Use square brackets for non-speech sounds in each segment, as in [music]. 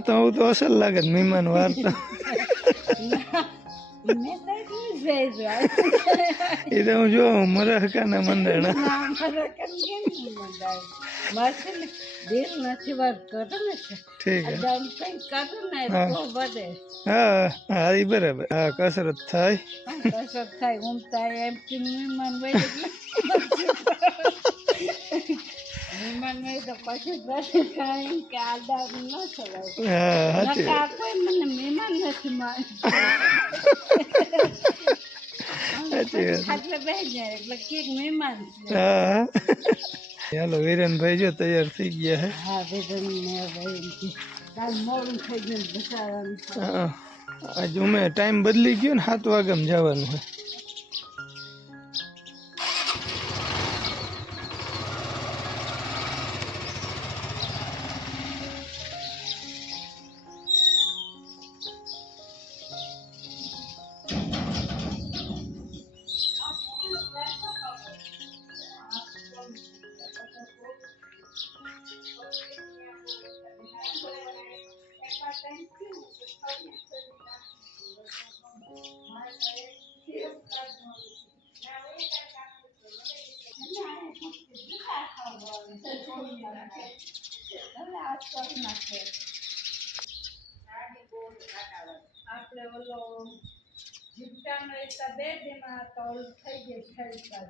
વાર્તા હું તો અસલ લાગે મહેમાન વાર્તા. જ. એ તો હું મરહકાના મંડળના. ના. ઠીક હે. હા. એ બરાબર. હા કસરત થાય. કસર થાય ઊંઘતા એમ કે મહેમાન ચાલો [laughs] વિરેનભાઈ જો તૈયાર થઈ ગયા હે. આજે ઉમે ટાઈમ બદલી ગયો ને સાત વાગ્યામાં જવાનું હોય. આપણે ઓલો જીપટાનો એક બે દિનમાં તો ઓલું થઈ ગયું ખેલતા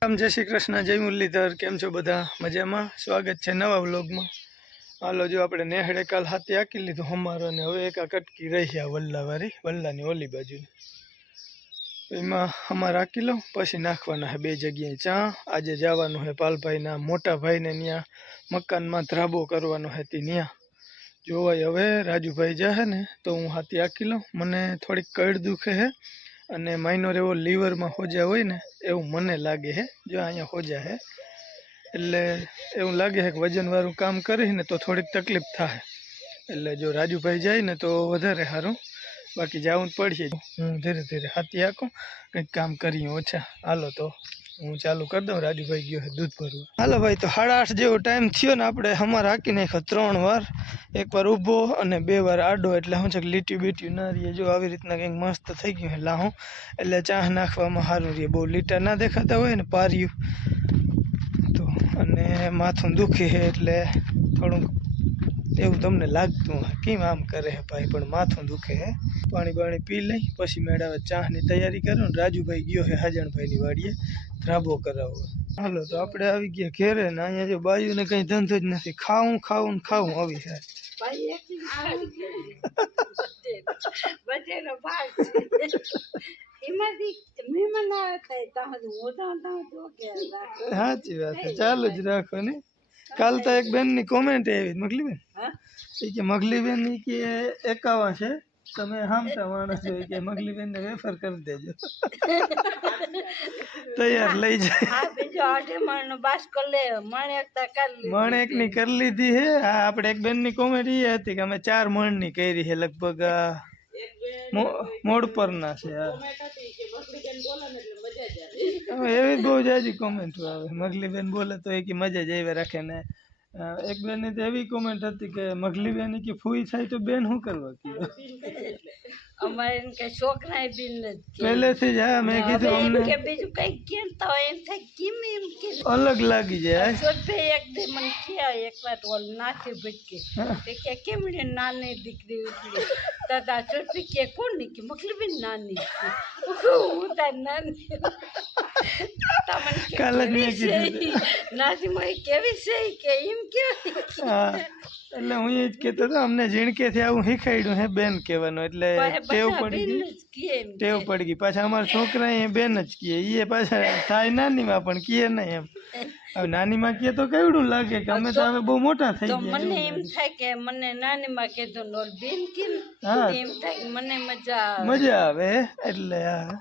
રામ જય શ્રી કૃષ્ણ, જય મુરલીધર, કેમ છો બધા? મજામાં? સ્વાગત છે નવા વ્લોગમાં. હાલો, જો આપણે નેહડે કાલ હાથે આકી લીધું અમારો અને હવે એક આ કટકી રહી આ વલ્લાવારી વલ્લાની ઓલી બાજુની. એમાં અમારે રાખી લઉં, પછી નાખવાના છે બે જગ્યાએ ચા. આજે જવાનું છે પાલભાઈના મોટા ભાઈને ત્યાં મકાનમાં ધ્રાબો કરવાનો છે ત્યાં જોવાય હવે, રાજુભાઈ જાહે ને, તો હું હાથી આખી લઉં. મને થોડીક કડ દુખે છે અને માઇનોર એવો લીવરમાં હોજા હોય ને, એવું મને લાગે છે જો અહીંયા હોજા છે એટલે એવું લાગે છે કે વજનવાળું કામ કરીને તો થોડીક તકલીફ થાય એટલે જો રાજુભાઈ જાય ને તો વધારે સારું બાકી જવું જ પડશે. હું ધીરે ધીરે હાથી આખું કંઈક કામ કરીએ ઓછા. હાલો તો હું ચાલુ કરી દઉં, રાજુભાઈ ગયો દૂધ ભરવા. હાલો ભાઈ, તો સાડા આઠ જેવો ટાઈમ થયો ને આપણે હમણાં રાખી નાખ્યો ત્રણ વાર. એકવાર ઊભો અને બે વાર આડો, એટલે શું છે કે લીટી બીટી ના રહીએ. જો આવી રીતના કંઈક મસ્ત થઈ ગયું એટલે હું, એટલે ચા નાખવામાં સારું રહે બહુ લીટા ના દેખાતા હોય ને પાર્યું. તો અને માથું દુખે એટલે થોડુંક એવું તમને લાગતું કેમ આમ કરે હે ભાઈ? પણ માથું દુખે હે. પાણી બાણી પી લઈ પછી મેળાવે ચાની તૈયારી કરો ને રાજુભાઈ ગયો હે હાજણભાઈની વાડીએ ધ્રાબો કરાવવો. હાલો તો આપણે આવી ગયા ઘેરે ને અહીંયા જો બાયુને કંઈ ધંધો જ નથી. ખાવું ખાવું ને ખાવું આવી છે ભાઈ ભાગ એમાંથી મહેમાન આવે થાય ત્યાં હું ત્યાં ત્યાં કે સાચી વાત છે. ચાલુ જ રાખો ને. કાલ તો એક બેનની કોમેન્ટ આવી મગલી બેન હા? એ કે મગલી બેન કે એકાવા છે. તમે હામતા માણસ હોય કે મગલી બેન ને વેફર કરી દેજો. [laughs] તૈયાર લઈ જાય મણ બીજો આઠે માળનો બાસ્કો લે માણે એકતા કાઢ લે મણ એકની કરી લીધી હે. હા આપણે એક બેનની કોમેન્ટ એ હતી કે અમે ચાર મણની કરી છે લગભગ મોડ પરના છે એવી બહુ જાજી કોમેન્ટ આવે. મગલીબેન બોલે તો એ કે મજા જ આવી રાખે ને એક બેનની તો એવી કોમેન્ટ હતી કે મગલી બેન ઈ કે ફૂઈ થાય તો બેન શું કરવા કીધું? અમારે એમ કે છોકરા બિન જ કે. પહેલેથી જ હા મેં કીધું અમને. કે બીજું કઈ કેમ હોય એમ થાય કેમ એમ કે? અલગ લાગી જાય. સોધે એક દે મને થયા એક વાર ઓલ નાથી ભટકે. તે કે કેમ ને નાની દીકરી ઉપડી દાદા ચોટી કે કોણની કે મકલી બી નાની. હું તાર નાની. કાલે જ મેં કીધું છે? કેવી છે કે એમ કે હા એટલે હું એ જ કહેતો હતો અમને ઝીણકેથી આવું શીખાડ્યું હે બેન કહેવાનું એટલે ટેવ પડી ગઈ. ટેવ પડી ગઈ. પાછા અમારા છોકરા એ બેન જ કહે. એ પાછા થાય નાનીમાં પણ કહે નહીં એમ. હવે નાની માં કે તો કેવડું લાગે કે અમે તો હવે બહુ મોટા થઈ ગયા મને એમ થાય કે મને નાની માં કે તો નોર બેન કે એમ થાય કે મને મજા આવે. મજા આવે એટલે આ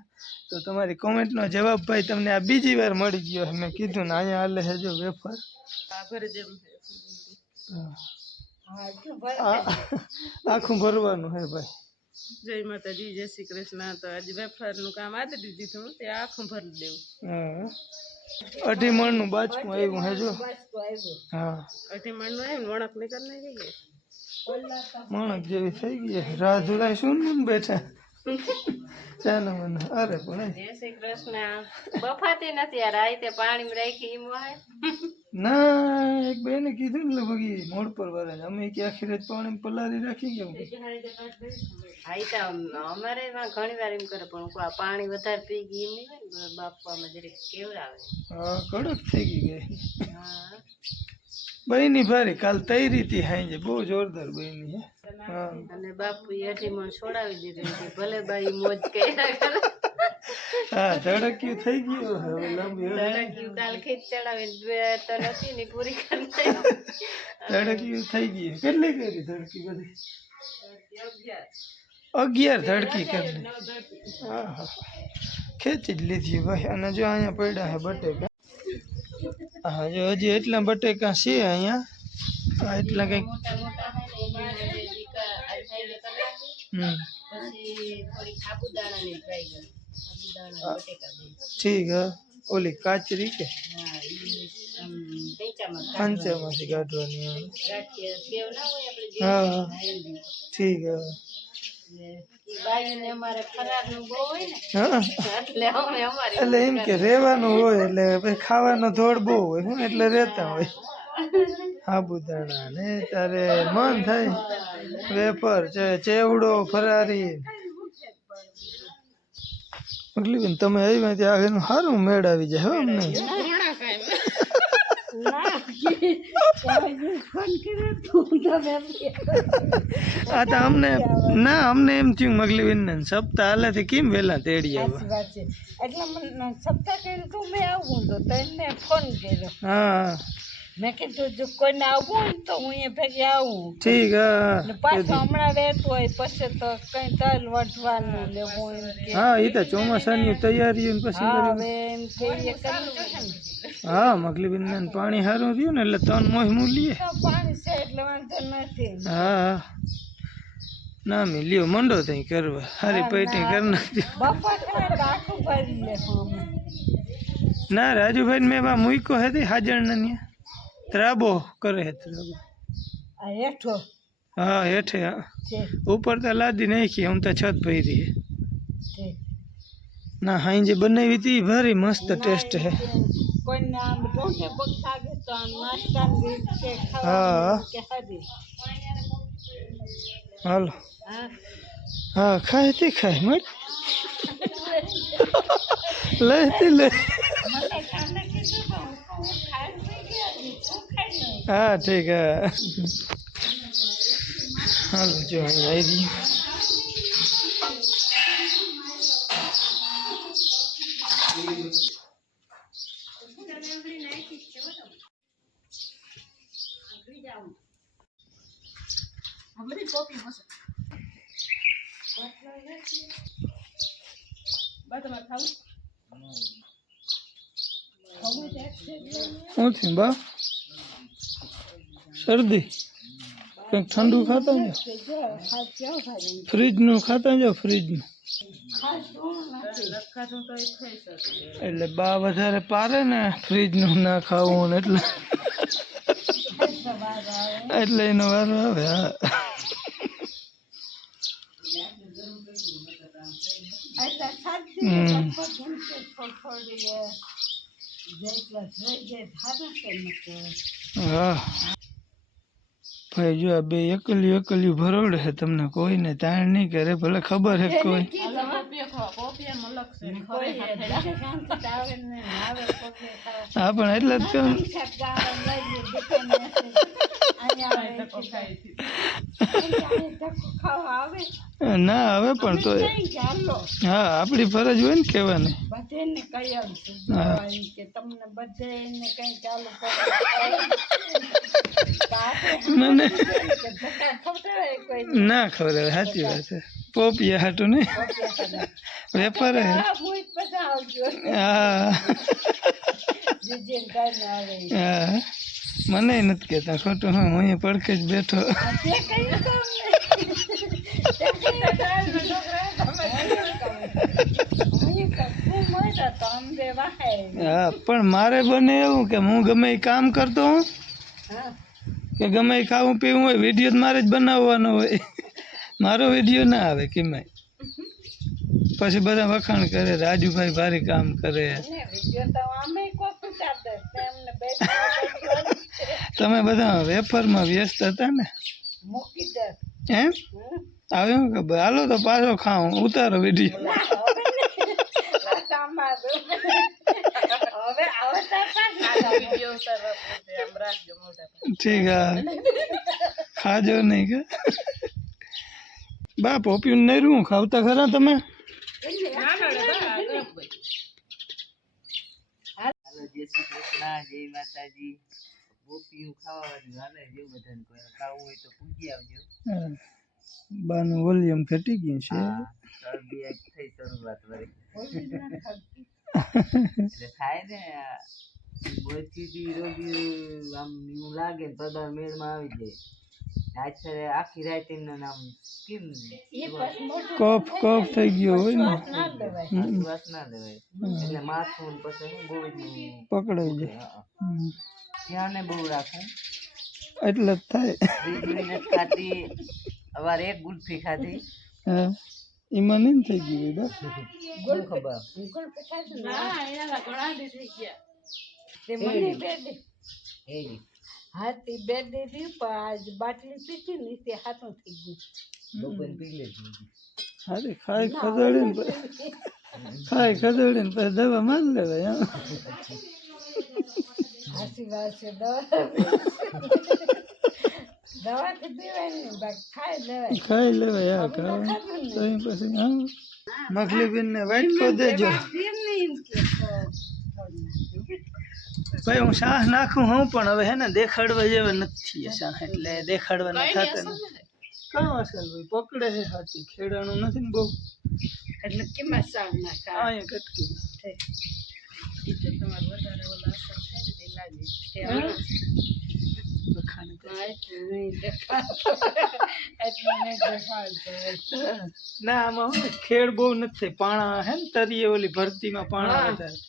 તો તમારી કોમેન્ટ નો જવાબ ભાઈ તમને આ બીજી વાર મળી ગયો છે. મેં કીધું ને અહીંયા હાલે છે જો વેફર. ભરે આ આખું ભરવાનું હે ભાઈ. જય માતાજી જય શ્રી કૃષ્ણ. તો આજે વેફરનું કામ આદરી દીધું તે આખું ભરી દેવું. હા અઢી મણનું બાચકું આવ્યું હે જો. હા. અઢી મણનું આવ્યું વણક નીકળ નાખી મણક જેવી થઈ ગઈ રાહ જોડાય શું ને બેઠા? [laughs] ચાલો મને અરે પણ જય શ્રી કૃષ્ણ. બફાતી નથી આ તે પાણી રાખી એમ હોય. ના એક બેને કીધું ને લગભગ મોડ પર વરે. અમે કે આખી રાત પાણી પલારી રાખી ગયા હાઈ તો અમારે એમાં ઘણી વાર એમ કરે પણ કોઈ આ પાણી વધારે પી ગઈ એમ નહીં બાપવામાં જરીક કેવડાવે. હા કડક થઈ ગઈ ગઈ. હા. બહેની ભારી કાલ તઈ રીતી હાઈ બહુ જોરદાર બહેની હે હા અને બાપુ એ અઢી મણ છોડાવી દીધું કે ભલે બાઈ મોજ કર્યા કરે. હા ધડક્યું થઈ ગયું હવે લાંબી હવે. ધડક્યું કાલ ખીચ ચડાવીને બે તો નથી ને પૂરી કરી નાખી. ધડક્યું થઈ ગયું. કેટલી કરી ધડકી બધી? અગિયાર ધડકી કરી હા હા ખેંચી જ લીધી ભાઈ. અને જો અહીંયા પડ્યા છે બટેકા હા જો હજી એટલા બટેકા છે અહીંયા. એટલા કંઈક. ઠીક ઓલી કાચરી કે? પંચામાંથી કાઢવાની હા. ઠીક, હા. એટલે એમ કે રહેવાનું હોય એટલે ખાવાનો ધોળ બહુ હોય હું એટલે રહેતા હોય. સાબુદાણા ને તારે મન થાય વેફર ચેવડો ફરારી. એટલે તમે આવ્યા ત્યાં આગળ સારું મેળ આવી જાય હો અમને ના ફોન કર્યો તું તો વેપરી [laughs] આ તો અમને ના અમને એમ થયું મગલી બેન ને સપ્તાહ હાલેથી કેમ વહેલા તેડી આવ્યા? એટલે મને સપ્તાહ કર્યું તું મેં આવું તો એમને ફોન કર્યો. હા. મેં કીધું જો કોઈને આવવું હોય તો હું અહીંયા ભેગી આવું. ઠીક પાછું હમણાં રહેતું હોય પછી તો કઈ તલ વઢવાનું લેવું હા એ તો ચોમાસાની તૈયારી પછી હવે એમ કે કરવું જોઈએ ને હા મગલી બેન ને પાણી સારું રહ્યું ને એટલે ત્રણ મોહ મૂલીએ. તો પાણી છે એટલે વાંધો નથી. હા ના મી લ્યો મંડો તઈ કરવા. હારી પેટી કરી નાખજો બપોર થાય તો આખું ભરી લે અમે ના રાજુભાઈ મેં વા મૂક્યો હતી હાજર ને ન્યા. ત્રાબો કરે છે ત્રાબો. આ હેઠો? હા હેઠે હા. છે ઉપર તો લાદી નાખી હું તો છત ભરી છે છે ના હાઈ જે બનાવી હતી ઈ ભારી મસ્ત ટેસ્ટ છે કોઈને ઢોંઢે પગ લાગે તો રીત છે હા. કે હારી હાલો. હા. ખાય તે ખાય લેતી લે હા ઠીક હું. નહીં ગયા. તું ખાઈ નહીં હા ઠીક હા હાલો જો અહીંયા આવી ગયું શું બા? શરદી? કંઈક ઠંડુ ખાતા જાઓ? ફ્રીજનું ખાતા જાઓ ફ્રીજનું? ખાસ શું નથી લખાતું તો એ થઈ શકે એટલે બા વધારે પારે ને ફ્રીજનું ના ખાવું ને એટલે. એટલે એનો વારો આવે હા એટલે સાચી હમ. લગભગ એમ કે થોડી જેટલા જોઈ જાય ભાવે કે નકર હા ભાઈ જો આ બે એકલ્યું એકલ્યું ભરોડે છે તમને કોઈને તાણ નહીં કરે ભલે ખબર છે કોઈ કોઈ ડાકે કામથી આવે ને આવે પોતે ખાવા. હા પણ એટલે જ કહું શાક ગાળા લઈ લે, દુકાને હશે. અહીંયા આવે. ના હવે પણ તો હા આપણી ફરજ હોય ને કહેવાની. બધાને કહી કે તમને બધાને કઈ ચાલુ મને ના ખબર હવે સાચી વાત છે. પોપિયા હાટું ને વેપાર હા. હા. મને નથી કહેતા, ખોટું હા અહીંયા પડખે જ બેઠો. હા, પણ મારે બને એવું કે હું ગમે એ કામ કરતો હું કે ગમે એ ખાવું પીવું હોય, વીડિયો મારે જ બનાવવાનો હોય. મારો વીડિયો ના આવે કિમાય. પછી બધા વખાણ કરે, રાજુભાઈ ભારી કામ કરે. તમે બધા વેફરમાં વ્યસ્ત હતા ને? મૂકી દે. એમ હમ. આવ્યું કે ભાઈ હાલો તો પાછો ખાઉં ઉતારો વીડિયો ના, હવે નહીં. ના, તમારું. હવે હવે તો પાછા વીડિયો ઉતારવા પડશે આમ રાખજો મોટા ઠીક હા. ખાજો નહીં કે? બા પોપ્યું નહીં રૂ ખાવતા ખરા તમે? હાલો જય શ્રી કૃષ્ણ જય માતાજી. ગોપીયું ખાવાનું હાલે જેવું બધાને કોઈ ખાવું હોય તો પૂજી આવજો. હા. બાનું વોલ્યુમ ઘટી ગયું છે. હા શરદી એક થઈ શરૂઆત વળી. એટલે થાય ને મોચીથી રોગી આમ એવું લાગે ને પગાર મેળમાં આવી જાય. આછરે આખી રાત એમનું નામ કેમ એ પછી મોટું કફ કફ થઈ ગયો હોય ને? ના લેવાય. શ્વાસ ના લેવાય. એટલે માથું ને પછી હું ગોળીનું પકડાઈ જાય. હા. હમ. ધ્યાને બહુ રાખું. એટલે થાય. ખાતી અવારે એક ગુલ્ફી ખાધી. હા એમાં નહીં થઈ ગયું બસ. શું ખબર? પે થાય ને તે મને બે એ હાથી તે દી પણ આજ બાટલી પીતી ને તે હાથું થઈ ગયું. લોકોને પી લેજો હારે ખાય ખદડી ને ખાય ખાઈ ખદડી ને પછી દવા મારી લેવાય [laughs] હા હાસી વાત છે દવા દવાથી પીવાય નહીં બાકી ખાઈ લેવાય ખાઈ લેવાય હા ખાવા તો એ પછી હા મખલી બેન ને વાઈટ કો દેજો એમ નહીં કે ભાઈ હું શાહ નાખું હું પણ હવે હે ને દેખાડવા જેવા નથી એ શાહ એટલે દેખાડવા નથી થતા ને કાં અસલ ભાઈ પકડે છે હાથી ખેડાણું નથી ને બહુ એટલે કેમાં સાવ ના ખા અહીંયા કટકી વખાણ કરે. નહીં દેખાડતો એટલે નહીં દેખાડતો ના આમાં ખેડ બહુ નથી પાણા હે ને તરીએ ઓલી ભરતીમાં પાણા હા. વધારે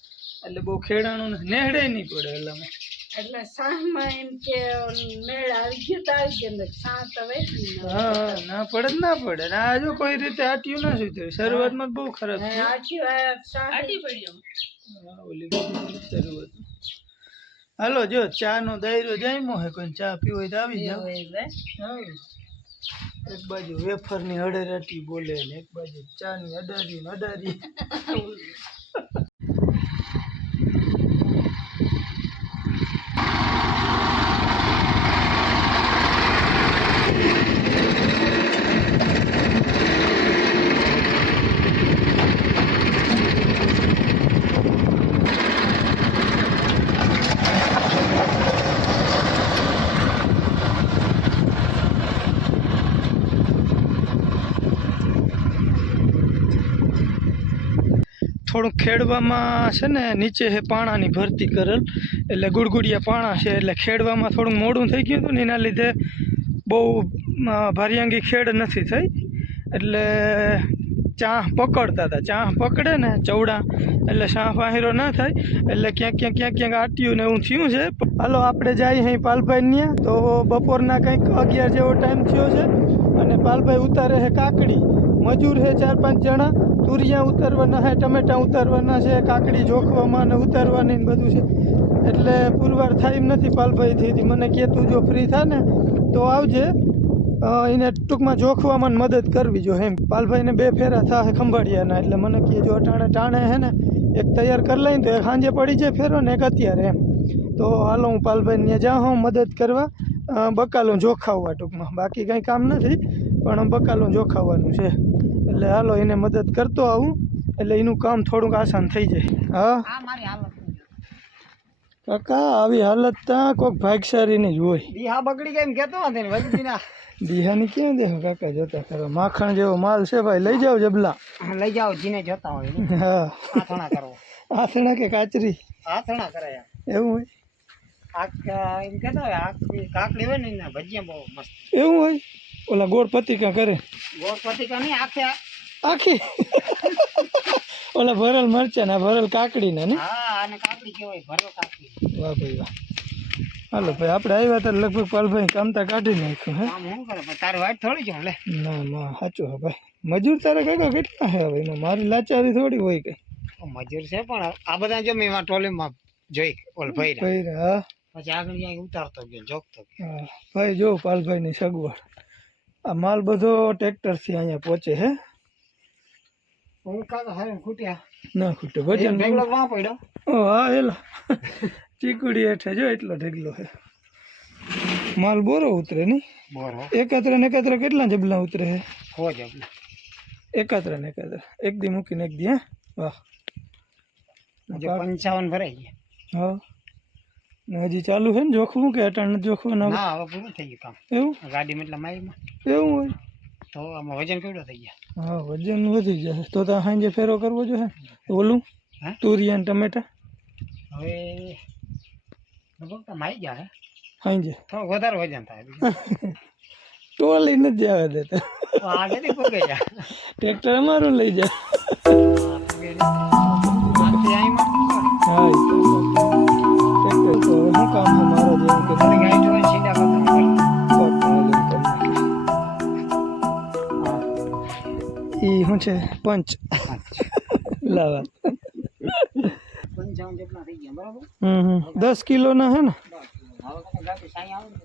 એટલે બહુ ખેડાણું નેહડે નહીં પડે એટલામાં એટલે સાંજમાં એમ કે મેળ આવી ગયો તો આવી ગયો ને સાંજ તો હા ના પડે ના પડે. ને આ જો કોઈ રીતે આટ્યું ના સુધર્યું શરૂઆતમાં બહુ ખરાબ આટ્યું આટી આ ઓલી શરૂઆત હાલો જો ચા નો દાયરો જામ્યો હે કોઈ ચા પીવો તો આવી જાવ. એક બાજુ વેફરની અડેરાટી બોલે ને એક બાજુ ચા ની અડારી અડારી [laughs] થોડુંક ખેડવામાં છે ને નીચે છે પાણાની ભરતી કરેલ. એટલે ગુડગુડિયા પાણા છે, એટલે ખેડવામાં થોડુંક મોડું થઈ ગયું હતું ને એના લીધે બહુ ભારિયાંગી ખેડ નથી થઈ. એટલે ચાહ પકડતા હતા. ચાહ પકડે ને ચવડા એટલે શાહ વાહિરો ના થાય. એટલે ક્યાંક ક્યાંક ક્યાંક ક્યાંક આટ્યું ને એવું થયું છે. હાલો, આપણે જઈએ અહીં પાલભાઈ ત્યાં તો બપોરના કંઈક અગિયાર જેવો ટાઈમ થયો છે. અને પાલભાઈ ઉતારે છે કાકડી. મજૂર છે ચાર પાંચ જણા. તુરિયા ઉતારવાના છે, ટમેટા ઉતારવાના છે, કાકડી જોખવામાં ને ઉતારવાની ને બધું છે. એટલે પુરવાર થાય એમ નથી પાલભાઈથી મને કે તું જો ફ્રી થાય ને, તો આવજે. એને ટૂંકમાં જોખવામાં મદદ કરવી જો એમ. પાલભાઈને બે ફેરા થાય ખંભાળિયાના, એટલે મને કહે જો અટાણે ટાણે હે ને, એક તૈયાર કરી લઈને તો એક સાંજે પડી જાય ફેરો ને એક અત્યારે એમ. તો હાલો હું પાલભાઈને ત્યાં જાઉં હું, મદદ કરવા. બકાલું જોખાવવા ટૂંકમાં. બાકી કંઈ કામ નથી, પણ બકાલું જોખાવવાનું છે. એટલે હાલો એને મદદ કરતો આવું એટલે એનું કામ થોડુંક આસાન થઈ જાય. હા? કાકા આવી હાલત ત્યાં કોઈક ભાગશાળીની જ હોય. દીહા બગડી ગઈ કેતો નથી ને વજતી ના દેખો કાકા જોતા કરો માખણ જેવો માલ છે ભાઈ લઈ જાઓ જબલા. લઈ જાઓ જીને જોતા હોય હા. આથણા કરો. આથણા કે કાચરી? આથણા કરે એવું હોય? એમ કેતો હોય કાકડી હોય ને એના ભજીયા બહુ મસ્ત. એવું હોય? ઓલા ગોળ પતિકા કરે. ગોળ પતિકા નહીં આખે આખી ઓલા ભરેલ મરચા ને ભરેલ કાકડી ને વાહ ભાઈ વાહ. હાલો ભાઈ આપણે આવ્યા હતા લગભગ પાલભાઈ કામતા કાઢી નાખ્યું હે? તારે વાત થોડી છે લે. ના ના સાચું હે ભાઈ. મજૂર તારે કાકા કેટલા હે હવે? એમાં મારી લાચારી થોડી હોય કઈ મજૂર છે પણ આ બધા જો મેં ટોલીમાં જોઈ ઓલ ભાઈ ભાઈ હા. પછી આગળ ક્યાંય ઉતારતો ગયો જોગતો ગયો. ભાઈ જો પાલભાઈની સગવડ. આ માલ બધો ટ્રેક્ટરથી અહીંયા પહોંચે હે? ના ખૂટે વજન ભેગલો વાં પડ્યો. ઓ હા એલા ચીકુડી હેઠે જો એટલો ઢગલો હે. માલ બોરો ઉતરે નહીં. બોરો. એકાત્ર ને એકાત્ર કેટલા જબલા ઉતરે હે? એકત્ર ને એકત્ર. એક દી મૂકીને એક દી હે? વાહ. પંચાવન ભરાઈ ગયા. હા. ને હજી ચાલુ હે ને જોખવું કે અટાણ જોખવું ના પૂરું થઈ ગયું એવું? ગાડી એટલે માઈમાં એવું હોય. તો આમાં વજન કેવડો થઈ ગયા? હા વજન વધી જશે તો તો સાંજે ફેરો કરવો જોઈએ. ઓલું? તુરિયા ને ટમેટા. હવે માઈ ગયા હે. સાંજે તો વધારે વજન થાય [laughs] ટોલી નથી જવા દેતા. તો આગળથી પૂગે જા ટ્રેક્ટર અમારું લઈ જાય. હા છે પંચ. લાવા દસ કિલો થઈ ગયા બરાબર? હમ હમ. દસ કિલોના હે ને? આવે ને?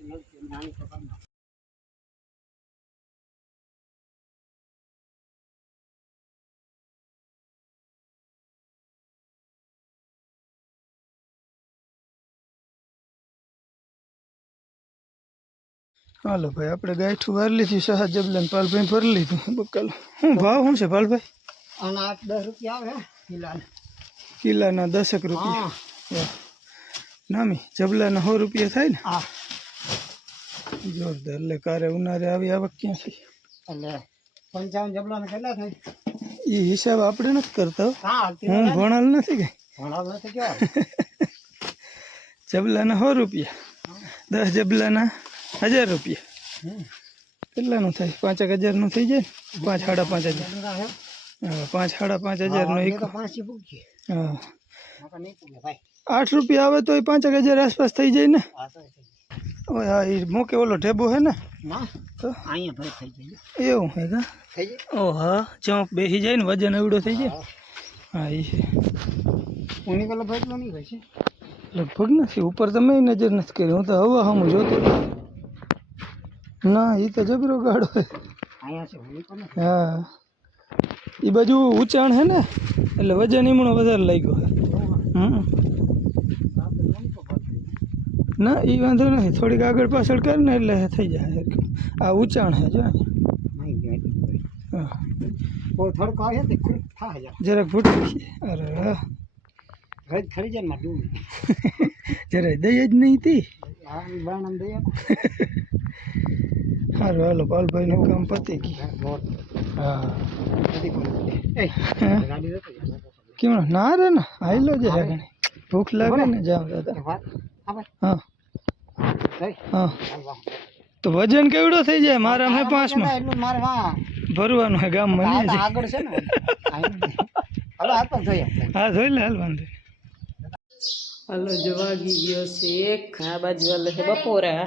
હાલો ભાઈ આપણે ગાયઠું વાર લીધી સહજ જબલન પાલભાઈ ભરી લીધું. બકાલ શું ભાવ શું છે પાલભાઈ? આના આઠ દસ રૂપિયા આવે કિલ્લાના કિલ્લાના દસેક રૂપિયા. નામી જબલાના સો રૂપિયા થાય ને? હા. જોરદાર. એટલે કારે ઉનાળે આવી આવક ક્યાંથી એટલે પંચાવન જબલાના કેટલા થાય? એ હિસાબ આપણે નથી કરતો હું. ભણાલ નથી કઈ ભણાલ નથી કે? [laughs] જબલાના સો રૂપિયા. દસ જબલાના હજાર રૂપિયા કેટલાનું થાય? પાંચેક હજારનું થઈ જાય? ને પાંચ સાડા પાંચ હજાર. હા, પાંચ સાડા પાંચ હજારનો એક. પાંચી પૂછીએ હા. નકર નહીં પૂછે ભાઈ આઠ રૂપિયા આવે તો એ પાંચેક હજાર આસપાસ થઈ જાય ને? હા તો થઈ જાય. ઓય હા એ મોકે ઓલો ઢેબો હે ને? ના તો? અહીંયા ભાઈ થઈ જાય એવું હે કા? થઈ જાય ઓ હા ચોંક બેસી જાય ને વજન એવડો થઈ જાય? હા એ છે. ઉની પેલા ભાઈ એટલો નહીં હોય છે. લગભગ નથી ઉપર તમે નજર નથી કરી હું તો હવા હમું જોતો હતો. ના એ તો જબરો ગાડો છે. હા એ બાજુ ઉંચાણ હે ને એટલે વજન ઈમણો વધારે લાગ્યો હે હમ. ના એ વાંધો નથી. થોડીક આગળ પાછળ કર ને એટલે થઈ જાય. આ ઉંચાણ હે. જો. જરાક ફૂટી અરે ખરી જાય જરા દઈ જ નહીં તી. આ બાણ દઈ [laughs] સારું હાલો પાલભાઈનું કામ પતી ગયું. હા એ હે? ગાડી જતો જાય કેમ ના રે ને આયલો જ હે ઘણી. ભૂખ લાગે ને જામ દાદા. હા હા. હા. તો વજન કેવડો થઈ જાય? મારા મેં પાંચમાં. હા. ભરવાનું હે ગામ મને. આગળ છે ને. હા જોઈ લે હાલ વાંધો. હાલો જો વાગી ગયો છે એક આ બાજુ હાલે છે બપોરા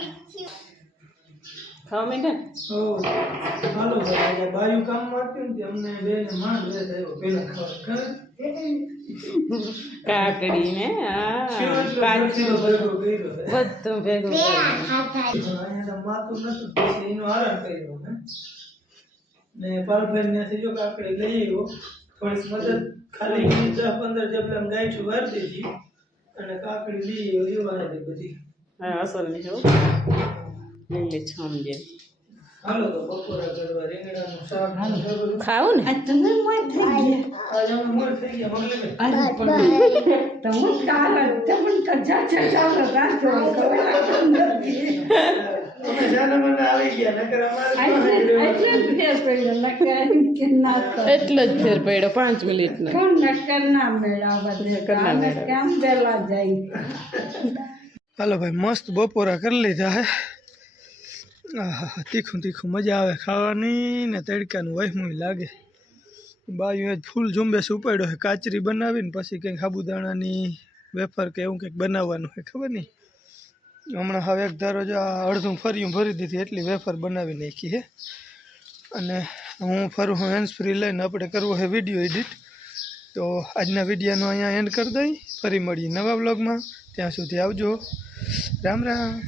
ખાવા માંડ્યા હાલો બાયું કામ વાંચ્યું ને અમને અમને બેને માંડ લે થયો પેલા ખબર? કાકડી ને કાચું ભેગો કર્યો છે. બધું ભેગું કર્યું. અહીંયા તો માથું નતું પછી એનો આરામ કર્યો ને પાલભાઈ ત્યાંથી જો કાકડી લઈ આવ્યો. થોડી મદદ ખાલી દસ પંદર જબલામ ગાયઠું વાર દીધી. અને કાકડી લઈ આવ્યો એ વાળી બધી. હા અસલની જો લીલે છમ જેમ હાલો તો બપોરા કરવા રીંગણાનું શાક ને બધું. ખાવું ને? તમે મોય થઈ આજે અમે મોર થઈ ગયા મગલે તમે કાલ તમે કજા ચાલો રાજો તમે જાને મને આવી ગયા નકર અમારે તો એટલે એટલે જ ફેર પડ્યો નકર એમ કે ના તો. એટલો જ ફેર પડ્યો પાંચ મિનિટનો. કોણ નકર ના મેળા બધે આને કેમ વેલા જાય? હાલો ભાઈ મસ્ત બપોરા કરી લીધા હે. આહા, તીખું તીખું, મજા આવે ખાવાની ને તડકાનું વહેમું લાગે. બાયું જ ફૂલ ઝુંબેશ ઉપાડ્યો છે, કાચરી બનાવીને પછી કંઈક સાબુદાણાની વેફર કે એવું કંઈક બનાવવાનું હોય, ખબર નહીં. હમણાં હવે એક ધારો જો આ અડધું ફર્યું, ભરી દીધી, એટલી વેફર બનાવી નાખી હે અને હું ફરું હું હેન્ડ ફ્રી લઈને, આપણે કરવો છે વીડિયો એડિટ તો આજના વિડીયોનો અહીંયા એન્ડ કરી દઈ. ફરી મળીએ નવા બ્લોગમાં ત્યાં સુધી આવજો. રામ રામ.